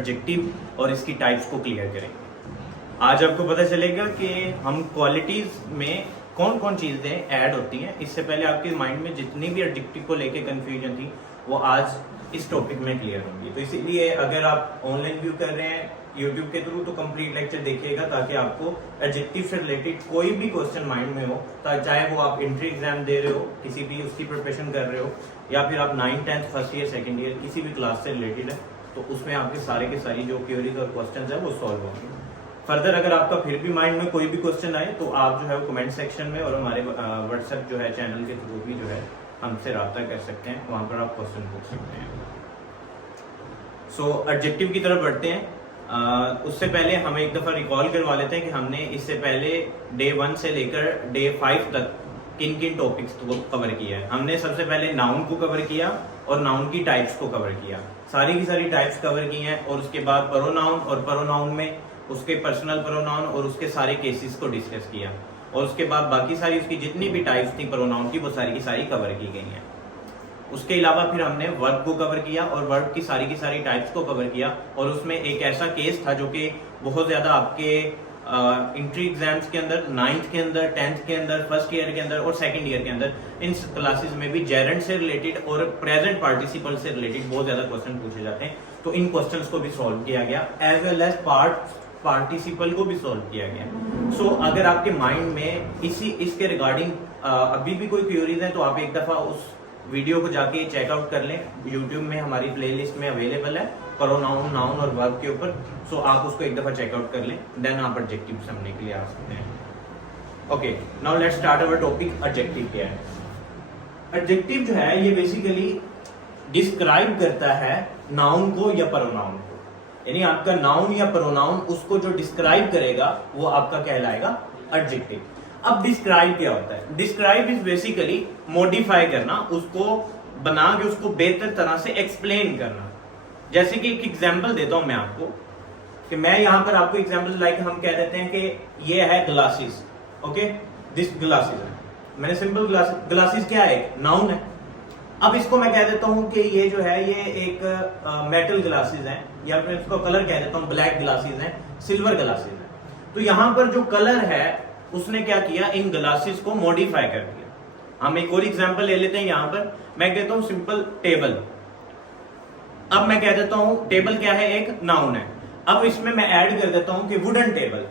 Adjective और इसकी types को क्लियर करेंगे। आज आपको पता चलेगा कि हम क्वालिटीज में कौन कौन चीजें ऐड होती हैं। इससे पहले आपके माइंड में जितनी भी एडजेक्टिव को लेके कंफ्यूजन थी वो आज इस टॉपिक में क्लियर होंगी। तो इसीलिए अगर आप ऑनलाइन व्यू कर रहे हैं यूट्यूब के थ्रू तो कंप्लीट लेक्चर देखिएगा, ताकि आपको एडजेक्टिव से रिलेटेड कोई भी क्वेश्चन माइंड में हो, चाहे वो आप एंट्री एग्जाम दे रहे हो, किसी भी उसकी प्रिपरेशन कर रहे हो, या फिर आप 9th 10th first year second year किसी भी क्लास से रिलेटेड है, तो उसमें आपके सारे के सारी जो क्वेरीज और क्वेश्चन है वो सॉल्व होंगे। फर्दर अगर आपका फिर भी माइंड में कोई भी क्वेश्चन आए तो आप जो है वो कमेंट सेक्शन में और हमारे व्हाट्सएप जो है चैनल के थ्रू भी जो है हमसे रब्ता कर सकते हैं, वहां पर आप क्वेश्चन पूछ सकते हैं। सो एडजेक्टिव की तरफ बढ़ते हैं। उससे पहले हम एक दफा रिकॉल करवा लेते हैं कि हमने इससे पहले डे 1 से लेकर डे 5 तक किन किन टॉपिक्स को कवर किया है। हमने सबसे पहले नाउन को कवर किया और नाउन की टाइप्स को कवर किया, सारी की सारी टाइप्स कवर की हैं, और उसके बाद प्रोनाउन और प्रोनाउन में उसके पर्सनल प्रोनाउन और उसके सारे केसेस को डिस्कस किया, और उसके बाद बाकी सारी उसकी जितनी भी टाइप्स थी प्रोनाउन की वो सारी की सारी कवर की गई हैं। उसके अलावा फिर हमने वर्ब को कवर किया और वर्ब की सारी टाइप्स को कवर किया, और उसमें एक ऐसा केस था जो कि बहुत ज्यादा आपके एंट्री एग्जाम्स के अंदर 9th के अंदर 10th के अंदर फर्स्ट ईयर के अंदर और सेकंड ईयर के अंदर इन क्लासेस में भी जेरेंड से रिलेटेड और प्रेजेंट पार्टिसिपल से रिलेटेड बहुत ज्यादा क्वेश्चन पूछे जाते हैं। तो इन क्वेश्चंस को भी सॉल्व किया गया, एज वेल एज पार्टिसिपल को भी सॉल्व किया गया। सो अगर आपके माइंड में इसके रिगार्डिंग अभी भी कोई क्वेरीज है तो आप एक दफा उस वीडियो को जाके चेकआउट कर लें। यूट्यूब में हमारी प्लेलिस्ट में अवेलेबल है प्रोनाउन, नाउन और वर्ब के ऊपर। सो आप उसको एक दफा चेकआउट कर लें, देन आप एडजेक्टिव समझने के लिए आ सकते हैं। Okay, now let's start our topic. Adjective क्या है? एडजेक्टिव जो है ये बेसिकली डिस्क्राइब करता है नाउन को या प्रोनाउन को, यानी आपका नाउन या प्रोनाउन उसको जो डिस्क्राइब करेगा वो आपका कहलाएगा एडजेक्टिव। अब डिस्क्राइब क्या होता है? डिस्क्राइब इज बेसिकली मॉडिफाई करना, उसको बना के उसको बेहतर तरह से एक्सप्लेन करना। जैसे कि एक एग्जांपल देता हूं मैं आपको, कि मैं यहां पर आपको एग्जांपल लाइक हम कह देते हैं कि ये है ग्लासेस। ओके, दिस ग्लासेस है, मैंने सिंपल ग्लासेस क्या है? नाउन है। अब इसको मैं कह देता हूं कि ये जो है ये एक मेटल ग्लासेस है, या फिर इसको कलर कह देता हूं ब्लैक ग्लासेस है, सिल्वर ग्लासेस है। तो यहां पर जो कलर है उसने क्या किया? इन ग्लासेस को मॉडिफाई कर दिया। हम एक और एग्जांपल ले लेते हैं। यहां पर मैं कहता हूं सिंपल टेबल। अब मैं कह देता हूं टेबल क्या है? एक नाउन है। अब इसमें मैं ऐड कर देता हूं कि वुडन टेबल।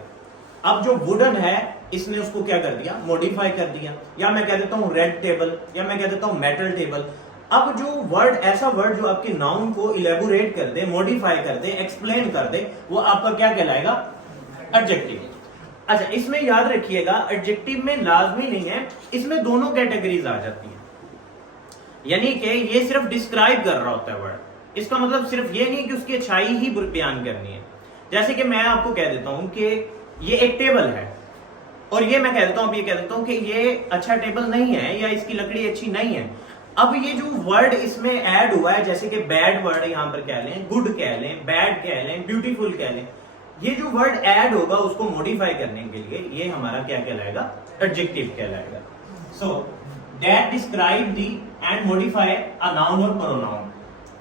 अब जो वुडन है इसने उसको क्या कर दिया? मॉडिफाई कर दिया। या मैं कह देता हूं रेड टेबल, या मैं कह देता हूं मेटल टेबल। अब जो वर्ड, ऐसा वर्ड जो आपके नाउन को इलेबोरेट कर दे, मॉडिफाई कर दे, एक्सप्लेन कर दे, वो आपका क्या कहलाएगा? एडजेक्टिव। अच्छा, इसमें याद रखिएगा एडजेक्टिव में लाजमी नहीं है, इसमें दोनों कैटेगरीज आ जाती हैं। यानी कि ये सिर्फ डिस्क्राइब कर रहा होता है वर्ड, इसका मतलब सिर्फ ये नहीं कि उसकी अच्छाई ही बयान करनी है। जैसे कि मैं आपको कह देता हूं कि ये एक टेबल है, और ये मैं कह देता हूं, ये कह देता हूं कि ये अच्छा टेबल नहीं है, या इसकी लकड़ी अच्छी नहीं है। अब ये जो वर्ड इसमें ऐड हुआ है, जैसे कि बैड वर्ड यहां पर कह लें, गुड कह लें, बैड कह लें, ब्यूटीफुल कह लें, ये जो वर्ड ऐड होगा उसको मॉडिफाई करने के लिए ये हमारा क्या कहलाएगा? एडजेक्टिव कहलाएगा। So that describe the and modify a noun और प्रोनाउन।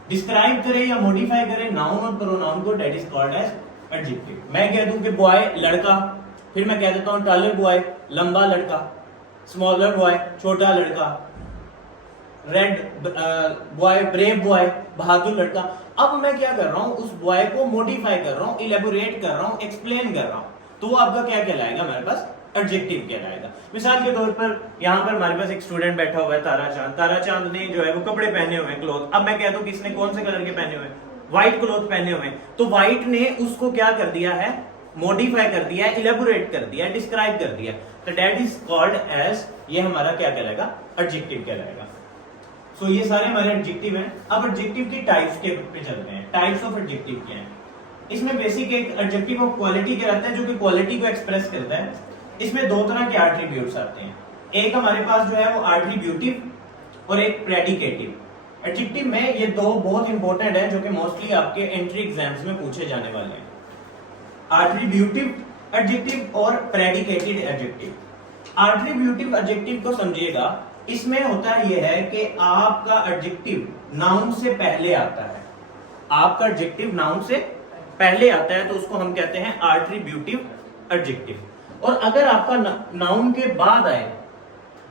डिस्क्राइब करे या मॉडिफाई करे नाउन और प्रोनाउन को, that is called as adjective. मैं कह दूं कि बॉय लड़का, फिर मैं कह देता हूं टॉलर बॉय लंबा लड़का, स्मॉलर बॉय छोटा लड़का, रेड बॉय ब्रेव बॉय बहादुर लड़का। अब मैं क्या कर रहा हूं? उस बॉय को मॉडिफाई कर रहा हूं, इलेबोरेट कर रहा हूं, एक्सप्लेन कर रहा हूं, तो वो आपका क्या कहलाएगा? मेरे पास एडजेक्टिव कहलाएगा। मिसाल के तौर पर यहां पर हमारे पास एक स्टूडेंट बैठा हुआ है तारा चांद। तारा चांद ने जो है वो कपड़े पहने हुए हैं, क्लोथ। अब मैं कह दूं कि इसने कौन से कलर के पहने हुए हैं? व्हाइट क्लोथ पहने हुए हैं। तो व्हाइट ने उसको क्या कर दिया है? मॉडिफाई कर दिया है, इलेबोरेट कर दिया, डिस्क्राइब कर दिया। तो दैट इज कॉल्ड एज, ये हमारा क्या कहलाएगा? एडजेक्टिव कहलाएगा। सो ये सारे हमारे एडजेक्टिव हैं। अब एडजेक्टिव की टाइप्स के पे चलते हैं। टाइप्स ऑफ एडजेक्टिव क्या है? इसमें बेसिक एक एडजेक्टिव ऑफ क्वालिटी कहलाता है, जो कि क्वालिटी को एक्सप्रेस करता है। इसमें दो तरह के एट्रीब्यूट्स आते हैं। एक हमारे पास जो है वो एट्रीब्यूटिव और एक प्रेडिकेटिव। एडजेक्टिव में ये दो बहुत इंपॉर्टेंट है, जो कि मोस्टली आपके एंट्री एग्जाम्स में पूछे जाने वाले हैं। एट्रीब्यूटिव एडजेक्टिव और प्रेडिकेटेड एडजेक्टिव। एट्रीब्यूटिव एडजेक्टिव को समझिएगा, इसमें होता यह है कि आपका एडजेक्टिव नाउन से पहले आता है। आपका एडजेक्टिव नाउन से पहले आता है तो उसको हम कहते हैं एट्रीब्यूटिव एडजेक्टिव। और अगर आपका नाउन के बाद आए,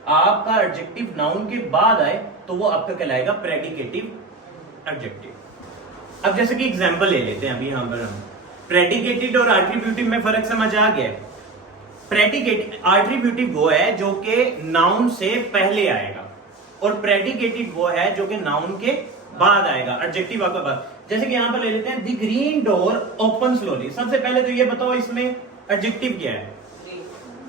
आपका एडजेक्टिव नाउन के बाद आए तो वो आपका कहलाएगा प्रेडिकेटिव एडजेक्टिव। अब जैसे कि एग्जांपल ले लेते हैं अभी यहां पर हम प्रेडिकेटेड और एट्रीब्यूटिव में फर्क समझ आ गया। प्रेडिकेट एट्रीब्यूटिव वो है जो कि नाउन से पहले आएगा और प्रेडिकेटेड वो है जो कि नाउन के बाद आएगा, एडजेक्टिव आपका बाद। जैसे कि यहां पर ले लेते हैं the green door open slowly. सबसे पहले तो ये बताओ इसमें एडजेक्टिव क्या है?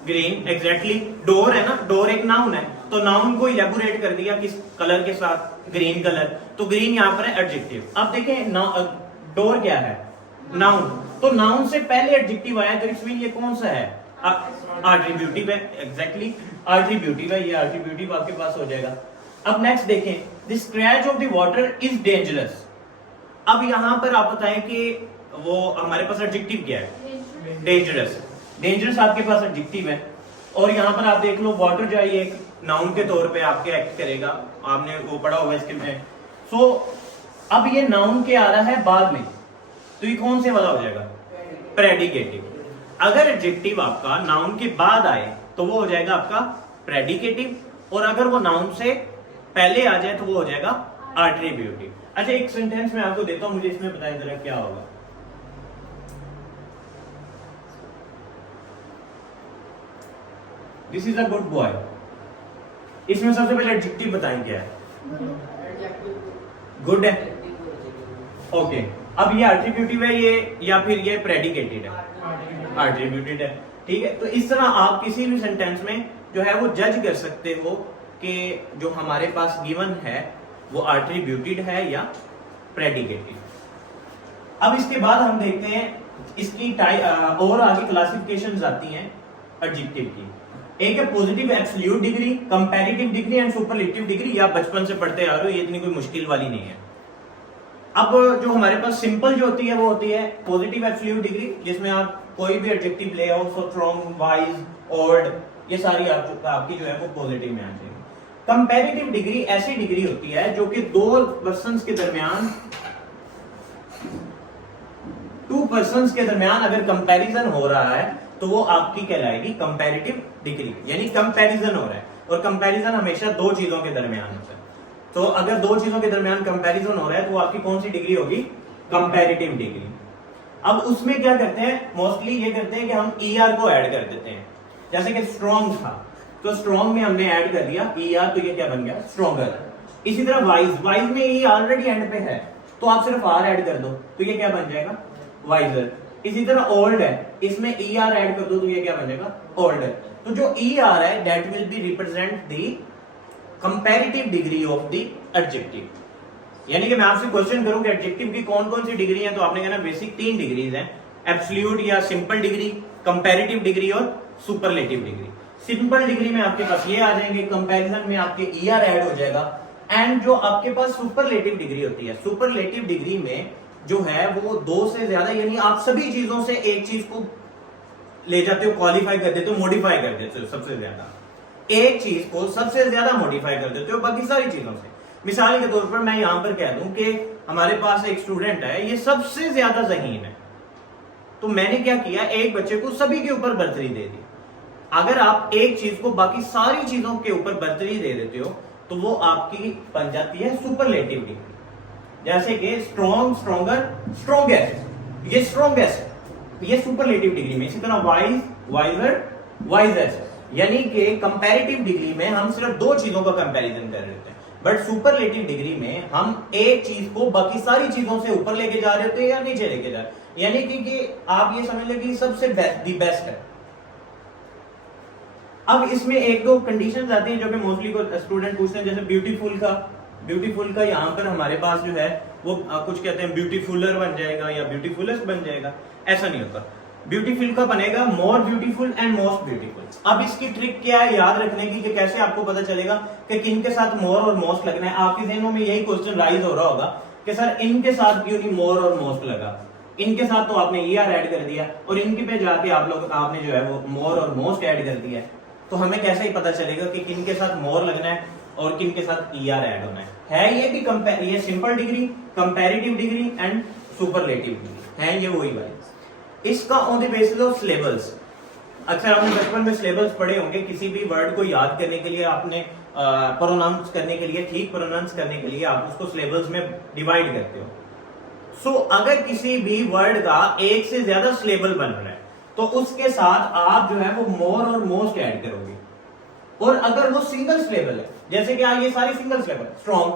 Green, exactly. डोर है ना, डोर एक नाउन है तो नाउन को इलेबोरेट कर दिया किस कलर के साथ? ग्रीन कलर, तो ग्रीन यहां पर है एडजेक्टिव। अब देखें डोर क्या है? नाउन, तो नाउन से पहले एडजेक्टिव आया तो इसमें ये कौन सा है? एट्रीब्यूटिव है, एग्जैक्टली एट्रीब्यूटिव है, ये एट्रीब्यूटिव आपके पास हो जाएगा। अब नेक्स्ट देखें the scratch of the water is dangerous. अब यहां पर आप बताएं कि वो हमारे पास एडजेक्टिव क्या है? डेंजरस। डेंजरस आपके पास एडजेक्टिव है और यहां पर आप देख लो वाटर जो है ये एक नाउन के तौर पे आपके एक्ट करेगा, आपने वो पढ़ा होगा इसके में। सो अब ये नाउन के आ रहा है बाद में तो ये कौन से वाला हो जाएगा? प्रेडिकेटिव। अगर एडजेक्टिव आपका नाउन के बाद आए तो वो हो जाएगा आपका प्रेडिकेटिव और अगर वो नाउन से पहले आ जाए तो वो हो जाएगा एट्रीब्यूटिव। अच्छा एक सेंटेंस में आपको देता हूं, मुझे इसमें बताइए जरा क्या होगा। This is a good boy. इसमें सबसे पहले एडजेक्टिव बताएं क्या है? गुड है, ओके। अब ये एट्रीब्यूटिव है ये या फिर ये प्रेडिकेटेड है? एट्रीब्यूटेड है, ठीक है। तो इस तरह आप किसी भी सेंटेंस में जो है वो जज कर सकते हो कि जो हमारे पास गिवन है वो एट्रीब्यूटेड है या प्रेडिकेटेड। अब इसके बाद हम देखते हैं इसकी और आगे क्लासिफिकेशंस आती हैं एडजेक्टिव की। एक है positive absolute degree, comparative degree and superlative degree. ये आप बचपन से पढ़ते आ रहे हो, ये इतनी कोई मुश्किल वाली नहीं है। अब जो हमारे पास सिंपल जो होती है वो होती है पॉजिटिव एब्सोल्यूट डिग्री, जिसमें आप कोई भी एडजेक्टिव ले आओ, स्ट्रॉन्ग, वाइज, ऑड, ये सारी आपकी जो है वो पॉजिटिव में आ जाएगी। कंपैरेटिव डिग्री ऐसी डिग्री होती है जो कि दो पर्संस के दरमियान, टू पर्संस के दरमियान अगर कंपैरिजन हो रहा है तो वो आपकी कहलाएगी कंपैरेटिव डिग्री, यानी कंपैरिजन हो रहा है। और कंपैरिजन हमेशा दो चीजों के दरमियान होता है। तो अगर दो चीजों के दरमियान कंपैरिजन हो रहा है तो वो आपकी कौन सी डिग्री होगी? Comparative degree. अब उसमें क्या करते हैं, मोस्टली ये करते हैं कि हम ER को ऐड कर देते हैं। जैसे कि स्ट्रॉन्ग था तो स्ट्रॉन्ग में हमने ऐड कर दिया ER, तो ये क्या बन गया? स्ट्रॉन्गर। इसी तरह वाइज, वाइज में E ऑलरेडी एंड पे है तो आप सिर्फ R ऐड कर दो तो ये क्या बन जाएगा? वाइजर। इसी तरह ओल्ड है, इसमें ER ऐड कर दो तो ये क्या बन जाएगा? ओल्डर। तो जो ER है that will be represent the comparative degree of the adjective. यानी कि मैं आपसे क्वेश्चन करूं कि एडजेक्टिव की कौन कौन सी डिग्री है तो आपने कहना बेसिक 3 डिग्रीज हैं, एब्सोल्यूट या सिंपल डिग्री, कंपैरेटिव डिग्री और सुपरलेटिव डिग्री। सिंपल डिग्री में आपके पास ये आ जाएंगे, कंपैरिजन में आपके ER ऐड हो जाएगा। एंड जो आपके पास सुपरलेटिव डिग्री होती है, सुपरलेटिव डिग्री में जो है वो 2 से ज्यादा, यानी आप सभी चीजों से एक चीज को ले जाते हो, क्वालिफाई कर देते हो, मॉडिफाई कर देते हो। सबसे ज्यादा एक चीज को सबसे ज्यादा मॉडिफाई कर देते हो बाकी सारी चीजों से। मिसाल के तौर पर मैं यहां पर कह दूं कि हमारे पास एक स्टूडेंट है, ये सबसे ज्यादा ज़हीन है, तो मैंने क्या किया, एक बच्चे को सभी के ऊपर बर्तरी दे दी। अगर आप एक चीज को बाकी सारी चीजों के ऊपर बर्तरी दे देते हो तो वो आपकी बन जाती है सुपरलेटिव डिग्री। जैसे कि स्ट्रॉन्ग, स्ट्रॉन्गर, स्ट्रॉन्गेस्ट, ये स्ट्रॉन्गेस्ट, ये सुपरलेटिव डिग्री में। इसी तरह वाइज, वाइजर, वाइजेस्ट, यानी कि कंपैरेटिव डिग्री में हम सिर्फ 2 चीजों का कंपैरिजन कर रहे होते हैं, बट सुपरलेटिव डिग्री में हम एक चीज को बाकी सारी चीजों से ऊपर लेके जा रहे होते हैं या नीचे लेके जा रहे हैं। यानी कि आप ये समझ लें कि सबसे बेस्ट है। अब इसमें 1-2 कंडीशंस आती हैं जो कि मोस्टली को स्टूडेंट पूछते हैं, जैसे ब्यूटीफुल का यहाँ पर हमारे पास जो है वो कुछ कहते हैं ब्यूटीफुलर बन जाएगा या ब्यूटीफुलेस्ट बन जाएगा, ऐसा नहीं होता। ब्यूटीफुल का बनेगा more beautiful and most beautiful. अब इसकी ट्रिक क्या है याद रखने की कि कैसे आपको पता चलेगा कि किन के साथ मोर और मोस्ट लगना है। आपके ज़हनों में यही क्वेश्चन राइज हो रहा होगा कि सर इनके साथ क्यों नहीं मोर और मोस्ट लगा, इनके साथ तो आपने ER ऐड कर दिया और इनके पे जाके आपने जो है वो मोर और मोस्ट ऐड कर दिया है। तो हमें कैसे ही पता चलेगा कि किन के साथ मोर लगना है और किन के साथ ER ऐड होना है। ये भी ये simple degree, comparative degree and superlative degree. है ये वही वाले। इसका on the basis of syllables, अक्सर आपने बचपन में सिलेबल्स पढ़े होंगे, किसी भी वर्ड को याद करने के लिए आपने प्रोनाउंस करने के लिए, ठीक प्रोनाउंस करने के लिए आप उसको सिलेबल्स में डिवाइड करते हो। सो अगर किसी भी वर्ड का एक से ज्यादा सिलेबल बन रहा है तो उसके साथ आप जो है वो मोर और मोस्ट ऐड करोगे। और अगर वो सिंगल सिलेबल है, जैसे कि ये सारी single syllable, strong,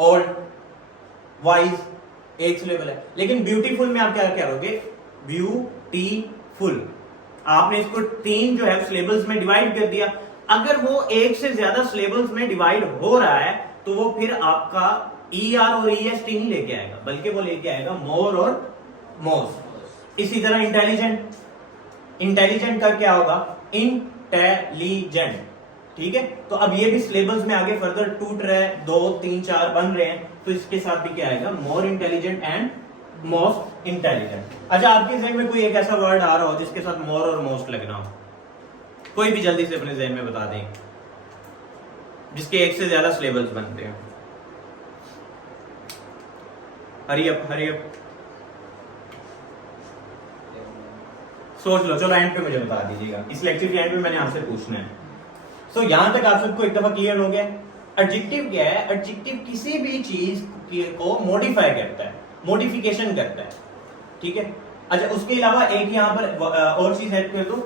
old, wise एक सिलेबल है, लेकिन ब्यूटीफुल में आप क्या करोगे, ब्यूटीफुल, आपने इसको 3 जो है सिलेबल्स में डिवाइड कर दिया। अगर वो एक से ज्यादा सिलेबल्स में डिवाइड हो रहा है तो वो फिर आपका ER और EST नहीं लेके आएगा, बल्कि वो लेके आएगा मोर और मोस्ट। इसी तरह इंटेलिजेंट, इंटेलिजेंट का क्या होगा, इंटेलिजेंट, ठीक है। तो अब ये भी सिलेबल्स में आगे फर्दर टूट रहे हैं, 2, 3, 4 बन रहे हैं, तो इसके साथ भी क्या आएगा, more intelligent and most intelligent. अच्छा, आपके जहन में कोई एक ऐसा वर्ड आ रहा हो जिसके साथ मोर और मोस्ट लगना हो, कोई भी जल्दी से अपने जहन में बता दें, जिसके एक से ज्यादा सिलेबल्स बनते हैं। हरी अप, हरी अप, सोच लो, चलो एंड पे मुझे बता दीजिएगा, इस लेक्चर के एंड पे मैंने आपसे पूछना है। सो यहां तक आप सबको एक दफा क्लियर हो गया। एडजेक्टिव क्या है, एडजेक्टिव किसी भी चीज को मॉडिफाई करता है, मॉडिफिकेशन करता है, ठीक है। अच्छा, उसके अलावा एक यहाँ पर और चीज ऐड कर दो,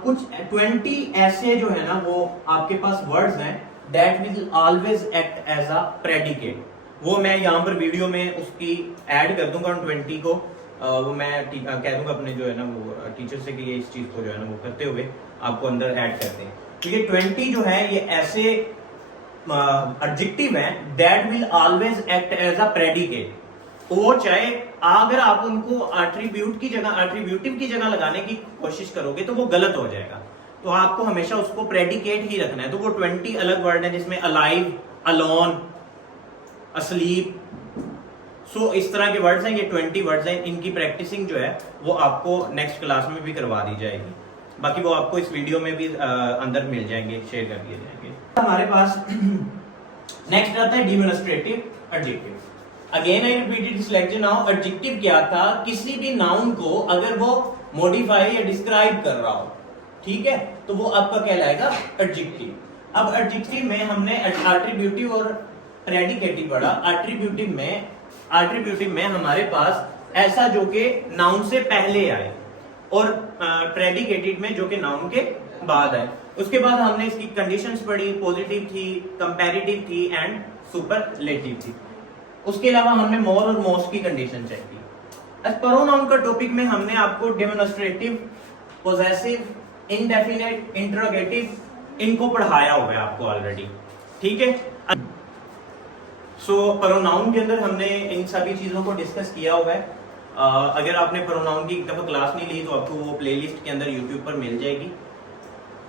कुछ 20 ऐसे जो है ना वो आपके पास वर्ड्स हैं that will always act as a predicate. वो मैं यहाँ पर वीडियो में उसकी ऐड कर दूंगा, उन 20 को वो मैं कह दूंगा अपने जो है ना वो टीचर से कि ये इस चीज को जो है ना वो करते हुए आपको अंदर ऐड करते हैं। तो ये 20 जो है ये ऐसे एडजेक्टिव हैं that will always act as a predicate. वो चाहे अगर आप उनको एट्रीब्यूट की जगह, एट्रीब्यूटिव की जगह लगाने की कोशिश करोगे तो वो गलत हो जाएगा, तो आपको हमेशा उसको प्रेडिकेट ही रखना है। तो वो 20 अलग वर्ड है जिसमें अलाइव, अलोन, असलीप, सो इस तरह के वर्ड्स हैं, ये 20 वर्ड्स हैं। इनकी प्रैक्टिसिंग जो है वो आपको नेक्स्ट क्लास में भी करवा दी जाएगी, बाकी वो आपको इस वीडियो में भी अंदर मिल जाएंगे, शेयर कर दिए जाएंगे। हमारे पास नेक्स्ट आता है demonstrative adjective. Again I repeated this lecture now. Adjective क्या था, किसी भी नाउन को अगर वो मॉडिफाई या डिस्क्राइब कर रहा हो, ठीक है, तो वो आपका कहलाएगा एडजेक्टिव। अब एडजेक्टिव में हमने एट्रीब्यूटिव और प्रेडिकेटिव पढ़ा। एट्रीब्यूटिव में हमारे पास ऐसा जो कि नाउन से पहले आए, और प्रेडिकेटिव में जो कि नाउन के बाद आए। उसके बाद हमने इसकी कंडीशंस पढ़ी, पॉजिटिव थी, कंपैरेटिव थी एंड सुपरलेटिव थी। उसके अलावा हमने मोर और मोस्ट की कंडीशन चेक की। प्रोनाउन का टॉपिक में हमने आपको डेमोन्स्ट्रेटिव, पोजेसिव, इंडेफिनिट, इंटरोगेटिव इनको पढ़ाया हुआ है आपको ऑलरेडी, ठीक है। सो प्रोनाउन के अंदर हमने इन सभी चीजों को डिस्कस किया हुआ है। अगर आपने प्रोनाउन की एक दफा क्लास नहीं ली तो आपको वो प्लेलिस्ट के अंदर यूट्यूब पर मिल जाएगी।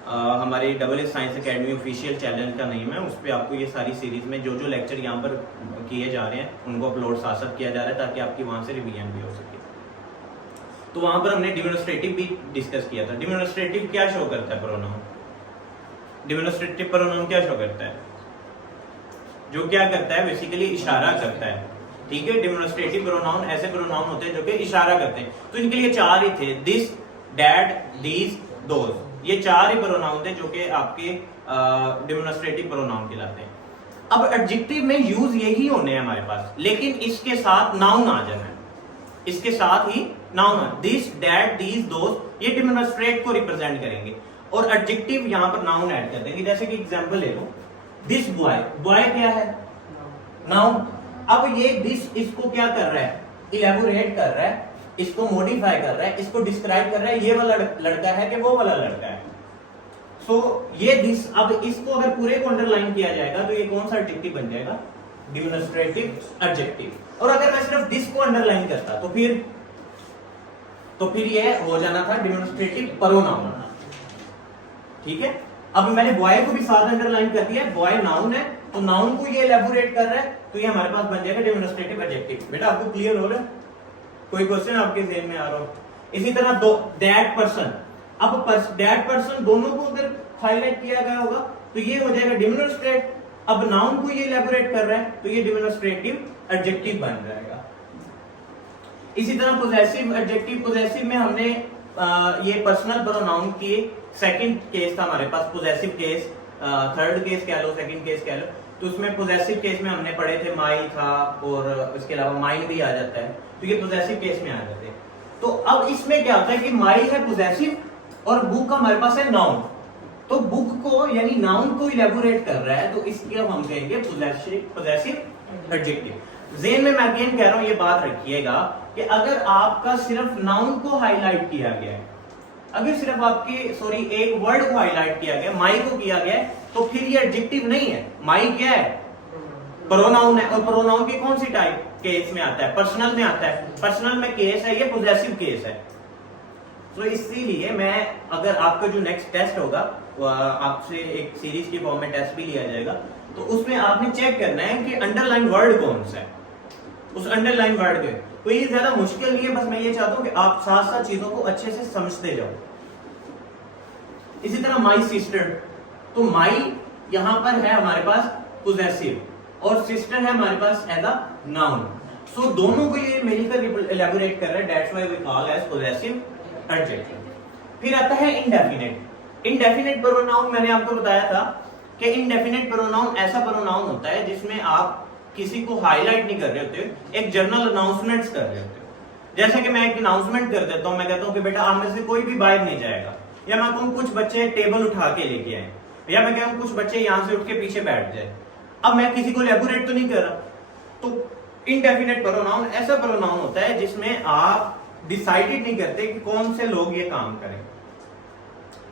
हमारे AA science academy official channel का नेम है, उस पर आपको ये सारी सीरीज में जो जो लेक्चर यहाँ पर किए जा रहे हैं उनको अपलोड साथ साथ किया जा रहा है ताकि आपकी वहां से रिवीजन भी हो सके। तो वहां पर हमने डिमोन्स्ट्रेटिव भी डिस्कस किया था। डिमोन्स्ट्रेटिव क्या शो करता है प्रोनाउन, डिमोन्स्ट्रेटिव प्रोनाउन क्या शो करता है, जो क्या करता है बेसिकली इशारा करता है, ठीक है। डेमोन्स्ट्रेटिव प्रोनाउन ऐसे प्रोनाउन होते हैं जो कि इशारा करते हैं। तो इनके लिए 4 ही थे, दिस, दैट, दीज, दोज, ये 4 ही प्रोनाउन थे जो कि आपके डेमोन्स्ट्रेटिव प्रोनाउन कहलाते हैं। अब एडजेक्टिव में यूज यही होने हैं हमारे पास, लेकिन इसके साथ नाउन आ जाना है, इसके साथ ही noun, this, that, these, those, ये डेमोन्स्ट्रेट को रिप्रेजेंट करेंगे और एडजेक्टिव यहां पर नाउन ऐड कर देंगे। जैसे कि एग्जांपल ले लो, दिस बॉय, बॉय क्या है, नाउन। अब ये दिस इसको क्या कर रहा है, इलेबोरेट कर रहा है, इसको मॉडिफाई कर रहा है, इसको डिस्क्राइब कर रहा है, ये वाला लड़का है कि वो वाला लड़का है। सो ये दिस, अब इसको अगर पूरे को अंडरलाइन किया जाएगा तो ये कौन सा एडजेक्टिव बन जाएगा, डेमोन्स्ट्रेटिव एडजेक्टिव। और अगर मैं सिर्फ दिस को अंडरलाइन करता तो फिर ये हो जाना था डेमोन्स्ट्रेटिव प्रोनाउन, ठीक है। अब मैंने बॉय को भी साथ अंडरलाइन कर दिया, बॉय नाउन है तो नाउन को ये एलैबोरेट कर रहा है तो ये हमारे पास बन जाएगा डेमोन्स्ट्रेटिव एडजेक्टिव। बेटा आपको क्लियर हो रहा है, कोई क्वेश्चन आपके ज़हन में आ रहा हो। इसी तरह दो, दैट पर्सन, अब दैट पर्सन दोनों को अगर हाईलाइट किया गया होगा तो ये हो जाएगा डेमोन्स्ट्रेट। अब नाउन को ये एलैबोरेट कर रहा है तो ये डेमोन्स्ट्रेटिव एडजेक्टिव बन जाएगा। इसी तरह पोजेसिव एडजेक्टिव, पोजेसिव में हमने ये पर्सनल प्रोनाउन की सेकंड केस था हमारे पास, पोजेसिव केस, थर्ड केस कह लो, सेकंड केस कह लो। तो उसमें पोजेसिव केस में हमने पढ़े थे माई था, और इसके अलावा माइन भी आ जाता है, तो ये पोजेसिव केस में आ जाते हैं। तो अब इसमें क्या होता है कि माई है पोजेसिव और बुक हमारे पास है नाउन, तो बुक को यानी नाउन को इलेबोरेट कर रहा है, तो इसके अब हम कहेंगे पोजेसिव एडजेक्टिव। ज़हन में मैं अगेन कह रहा हूं, ये बात रखिएगा कि अगर आपका सिर्फ नाउन को हाईलाइट किया गया है, अगर सिर्फ आपके सॉरी एक वर्ड को हाईलाइट किया गया, माई को किया गया, तो फिर ये एडजेक्टिव नहीं है। माई क्या है? प्रोनाउन है, और प्रोनाउन की कौन सी टाइप केस में आता है? पर्सनल में आता है। पर्सनल में केस है, ये पोजेसिव केस है। तो इसीलिए मैं, अगर आपका जो नेक्स्ट टेस्ट होगा आपसे एक सीरीज की फॉर्म में टेस्ट भी लिया जाएगा, तो उसमें आपने चेक करना है कि अंडरलाइन वर्ड कौन सा है, उस अंडरलाइन वर्ड के। तो ये ज्यादा मुश्किल नहीं है, बस मैं ये चाहता हूं कि आप साथ साथ चीजों को अच्छे से समझते जाओ। इसी तरह माई सिस्टर, तो माई यहां पर है हमारे पास पोजेसिव, और सिस्टर है हमारे पास एज अ नाउन। सो दोनों को ये मिलकर इलेबोरेट कर रहा है, that's why we call as possessive adjective. फिर आता है इंडेफिनिट। इंडेफिनिट प्रोनाउन मैंने आपको बताया था कि इंडेफिनिट प्रोनाउन ऐसा प्रोनाउन होता है जिसमें आप किसी को हाईलाइट नहीं कर रहे होते, एक जनरल अनाउंसमेंट्स कर रहे होते हो। जैसे कि मैं एक अनाउंसमेंट कर देता हूं, मैं कहता हूं कि बेटा आप में से कोई भी बाहर नहीं जाएगा, या मैं कहूं कुछ बच्चे टेबल उठा के लेके आए, या मैं कहूं कुछ बच्चे यहां से उठ के पीछे बैठ जाए। अब मैं किसी को इलेबोरेट तो नहीं कर रहा। तो इनडेफिनेट प्रोनाउन ऐसा प्रोनाउन होता है जिसमें आप डिसाइडेड नहीं करते कि कौन से लोग ये काम करें,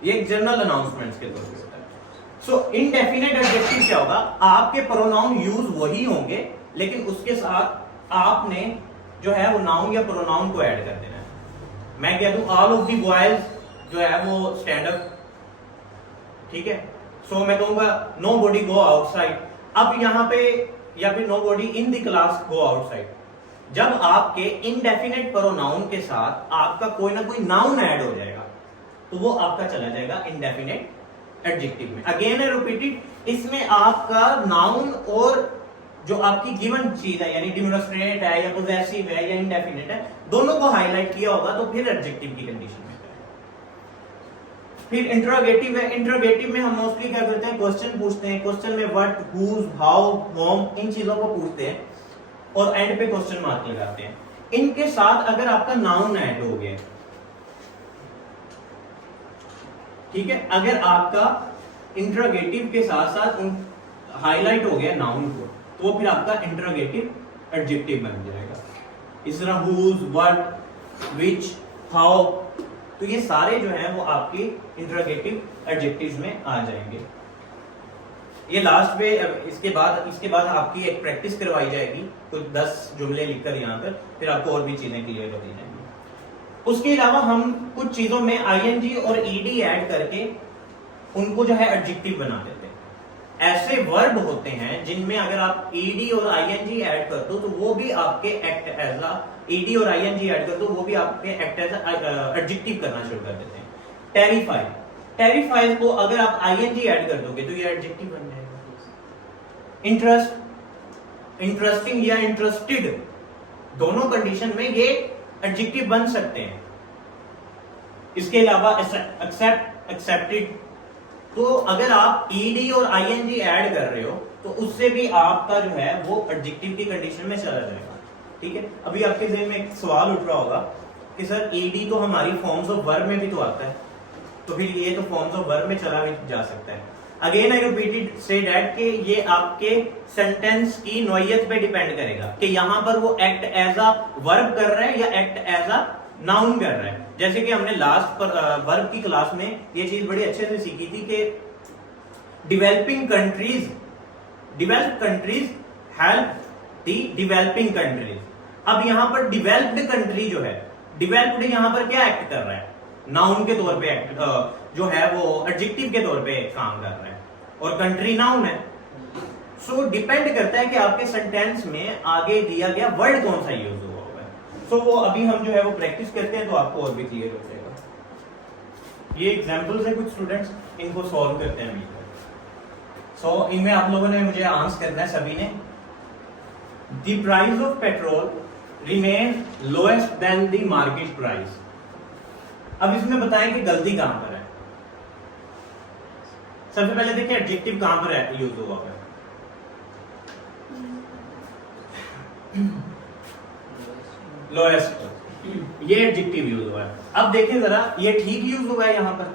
ये एक जनरल अनाउंसमेंट्स के तौर पे होता है। सो इनडेफिनेट एडजेक्टिव क्या होगा? आपके प्रोनाउन यूज वही होंगे, लेकिन उसके साथ आपने जो है वो नाउन या प्रोनाउन को ऐड कर देना है। मैं कह दूं ऑल ऑफ द बॉयज जो है वो स्टैंड अप, ठीक है। सो मैं कहूंगा नो बॉडी गो आउटसाइड। अब यहां पे, या फिर nobody in the class go outside. जब आपके इनडेफिनेट प्रोनाउन के साथ आपका कोई ना कोई नाउन ऐड हो जाएगा, तो वो आपका चला जाएगा इनडेफिनेट एडजेक्टिव में। अगेन है रिपीटेड, इसमें आपका नाउन और जो आपकी गिवन चीज है, यानी डिमोन्स्ट्रेट है या पोजेसिव है या इंडेफिनिट है, दोनों को हाईलाइट किया होगा, तो फिर एडजेक्टिव की कंडीशन में। फिर इंटरोगेटिव है। इंटरोगेटिव में हम मोस्टली क्या करते हैं? क्वेश्चन पूछते हैं। क्वेश्चन में व्हाट, हुज, हाउ, व्हॉम, इन चीजों को पूछते हैं और एंड पे क्वेश्चन मार्क लगाते हैं। इनके साथ अगर आपका नाउन ऐड हो गया, ठीक है, अगर आपका इंटरोगेटिव के साथ साथ हाईलाइट हो गया नाउन को, तो फिर आपका इंटरोगेटिव एडजेक्टिव बन जाएगा। इस तरह हुज, व्हाट, व्हिच, हाउ, तो ये सारे जो हैं वो आपके इंटरोगेटिव एडजेक्टिव्स में आ जाएंगे। ये लास्ट पे, इसके बाद आपकी एक प्रैक्टिस करवाई जाएगी, कुछ 10 जुमले लिखकर यहाँ पर, फिर आपको और भी चीजें क्लियर कर दी जाएंगी। उसके अलावा हम कुछ चीजों में आईएनजी और ईडी ऐड करके उनको जो है एडजेक्टिव बना देते हैं। ऐसे वर्ब होते हैं जिनमें अगर आप ईडी और आईएनजी ऐड कर दो, तो वो भी आपके एक्ट एज अ, ईडी और आईएनजी ऐड कर दो, वो भी आपके एक्ट एज एडजेक्टिव करना शुरू कर देते हैं। टेरिफाई, टेरिफाई को अगर आप आईएनजी ऐड कर दोगे तो ये एडजेक्टिव बन जाएगा। इंटरेस्ट, इंटरेस्टिंग या इंटरेस्टेड, दोनों कंडीशन में ये एडजेक्टिव बन सकते हैं। इसके अलावा एक्सेप्ट, एक्सेप्टेड, तो अगर आप ईडी और आईएनजी ऐड कर रहे हो तो उससे भी आपका जो है वो एडजेक्टिव की कंडीशन में चला जाएगा, ठीक है। अभी आपके ज़हन में एक सवाल उठ रहा होगा कि सर ईडी तो हमारी फॉर्म्स ऑफ वर्ब में भी तो आता है, तो फिर ये तो फॉर्म्स ऑफ वर्ब में चला भी जा सकता है। Again I repeated say that कि ये आपके सेंटेंस की नौइयत पे डिपेंड करेगा कि यहां पर वो एक्ट एज अ वर्ब कर रहा है या एक्ट एज अ नाउन कर रहा है। जैसे कि हमने लास्ट पर वर्ब की क्लास में ये चीज बड़ी अच्छे से सीखी थी कि developing countries, developed countries help the developing countries. अब यहां पर डेवलप्ड कंट्री जो है, डेवलप्ड यहां पर क्या एक्ट कर रहा है? नाउन के तौर पे एक्ट, जो है वो एडजेक्टिव के तौर पे काम कर रहा है, और कंट्री नाउन है। सो डिपेंड करता है कि आपके सेंटेंस में आगे दिया गया वर्ड कौन सा यूज हुआ होगा। सो वो अभी हम जो है वो प्रैक्टिस करते हैं तो आपको और भी क्लियर हो जाएगा। ये एग्जांपल्स है कुछ स्टूडेंट्स, इनको सॉल्व करते हैं अभी। सो इनमें आप लोगों ने मुझे आंसर करना है सभी ने। The price of petrol remain lowest than the market price. अब इसमें बताएं कि गलती कहां पर है। सबसे पहले देखिए एडजेक्टिव कहां पर यूज हुआ है। लोएस्ट, ये एडजेक्टिव यूज हुआ है। अब देखें जरा, ये ठीक यूज हुआ है, यहां पर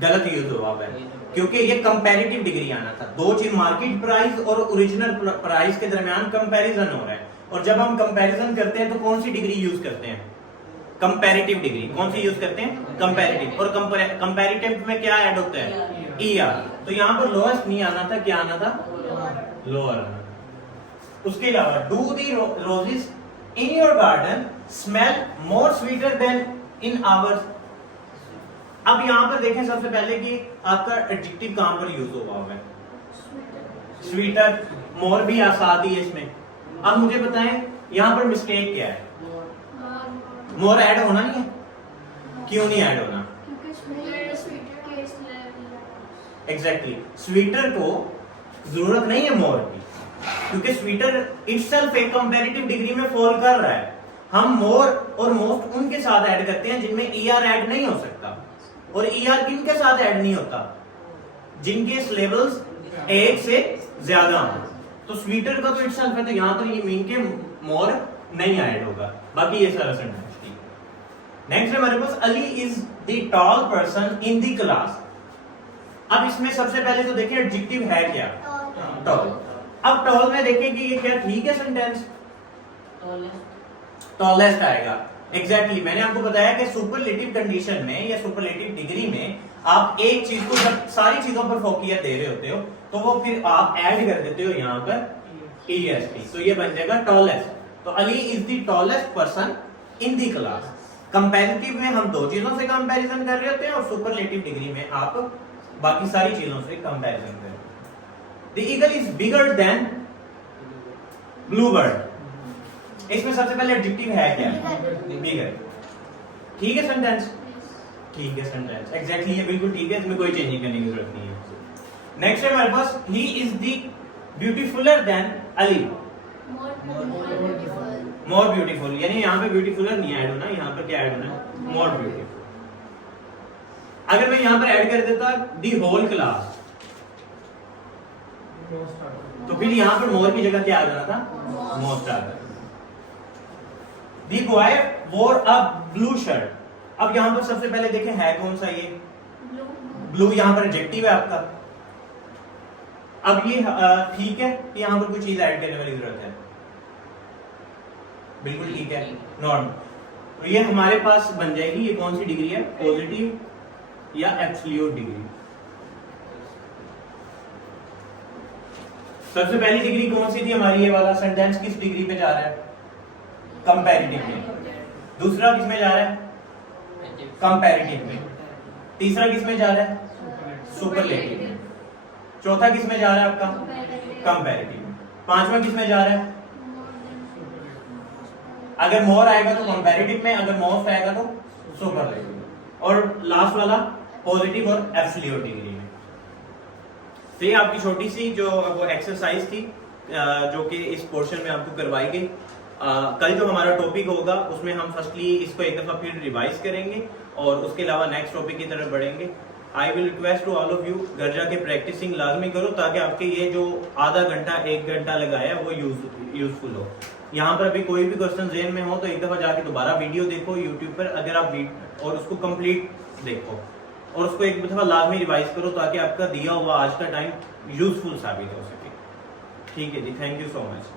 गलत यूज हुआ है, क्योंकि ये कंपैरेटिव डिग्री आना था। दो चीज, मार्केट प्राइस और ओरिजिनल प्राइस के दरमियान कंपैरिजन हो रहा है, और जब हम कंपैरिजन करते हैं तो कौन सी डिग्री यूज करते हैं? Comparative degree. कौन सी यूज करते हैं? कंपैरेटिव। और कंपैरेटिव में क्या ऐड होता है? ER। तो यहां पर लोएस्ट नहीं आना था, क्या आना था? लोअर आना। उसके अलावा do the roses in your garden smell more sweeter then in hours. अब यहां पर देखें सबसे पहले कि आपका एडजेक्टिव कहां पर यूज हुआ है? स्वीटर, मोर भी साथ ही है इसमें। अब मुझे बताएं यहां पर मिस्टेक क्या है? मोर ऐड होना नहीं है। क्यों नहीं ऐड होना? एग्जैक्टली, स्वीटर को जरूरत नहीं है मोर की, क्योंकि स्वीटर इटसेल्फ एक कंपैरेटिव डिग्री में फॉल कर रहा है। हम मोर और मोस्ट उनके साथ ऐड करते हैं जिनमें ER ऐड नहीं हो सकता, और ER किनके साथ ऐड नहीं होता? जिनके सिलेबल्स एक से ज्यादा हो। तो स्वीटर का तो इटसेल्फ है, तो यहां पर ये मीन के मोर नहीं ऐड होगा। बाकी ये सारा सेंटेंस ठीक। नेक्स्ट है हमारे पास, Ali is the tall person in the class. अब इसमें सबसे पहले तो देखिए एडजेक्टिव है क्या? टॉल। अब टॉल में देखें कि ये क्या ठीक है सेंटेंस? टॉलेस्ट आएगा। एग्जैक्टली, मैंने आपको बताया कि सुपरलेटिव कंडीशन में या सुपरलेटिव डिग्री में आप एक चीज को जब सारी चीजों पर फोकियत दे रहे होते हो, तो वो फिर आप ऐड कर देते हो यहां पर EST, तो ये बन जाएगा टॉलेस्ट। तो Ali is the tallest person in the class. Comparative में हम दो चीजों से कंपैरिजन कर रहे होते हैं, और सुपरलेटिव डिग्री में आप बाकी सारी चीजों से कंपैरिजन कर रहे हैं। The eagle is bigger than Bluebird. इसमें सबसे पहले एडजेक्टिव है क्या? बिगर। ठीक है सेंटेंस? ठीक है सेंटेंस, एग्जैक्टली ये बिल्कुल ठीक है, इसमें कोई चेंजिंग करने की जरूरत नहीं है। नेक्स्ट है हमारे पास, he is the beautifuler than Ali. More beautiful, यानी यहाँ पे ब्यूटीफुलर नहीं ऐड होना, यहाँ पर क्या ऐड होना? More beautiful. अगर मैं यहाँ पर ऐड कर देता दी होल क्लास, तो फिर यहाँ पर मोर की जगह क्या आ जाना था? मोस्ट आ जाना। दी बॉय वोर अ ब्लू शर्ट। अब यहाँ पर सबसे पहले देखें है कौन सा? ये ब्लू, यहाँ पर एडजेक्टिव है आपका। अब ये ठीक है कि यहाँ पर कोई चीज ऐड करने वाली जरूरत है? बिल्कुल ठीक है, नॉट। तो ये हमारे पास बन जाएगी, ये कौन सी डिग्री है? पॉजिटिव या एब्सोल्यूट डिग्री। सबसे पहली डिग्री कौन सी थी हमारी? ये वाला सेंटेंस किस डिग्री पे जा रहा है? कंपैरेटिव में। दूसरा किस में जा रहा है? कंपैरेटिव में। तीसरा किस में जा रहा है? सुपरलेटिव में। चौथा किस में जा रहा है आपका? कंपैरेटिव में। पांचवा किस में जा रहा है? अगर मोर आएगा तो कंपैरेटिव में, अगर मोस्ट आएगा तो सुपरलेटिव में, और लास्ट वाला पॉजिटिव और एब्सोल्यूट डिग्री में। तो ये आपकी छोटी सी जो वो एक्सरसाइज थी जो कि इस पोर्शन में आपको करवाई गई। कल जो हमारा टॉपिक होगा उसमें हम फर्स्टली इसको एक दफा फिर रिवाइज करेंगे, और उसके अलावा नेक्स्ट टॉपिक की तरफ बढ़ेंगे। I will request to all of you, घर जाके प्रैक्टिसिंग लाजमी करो, ताकि आपके ये जो आधा घंटा 1 घंटा लगाया वो यूजफुल हो। यहाँ पर अभी कोई भी क्वेश्चन ज़हन में हो तो एक दफा जाके दोबारा वीडियो देखो यूट्यूब पर, अगर आप और उसको कंप्लीट देखो, और उसको एक दफा लाजमी रिवाइज करो, ताकि आपका दिया हुआ आज का टाइम यूजफुल साबित हो सके। ठीक है जी, थैंक यू सो मच।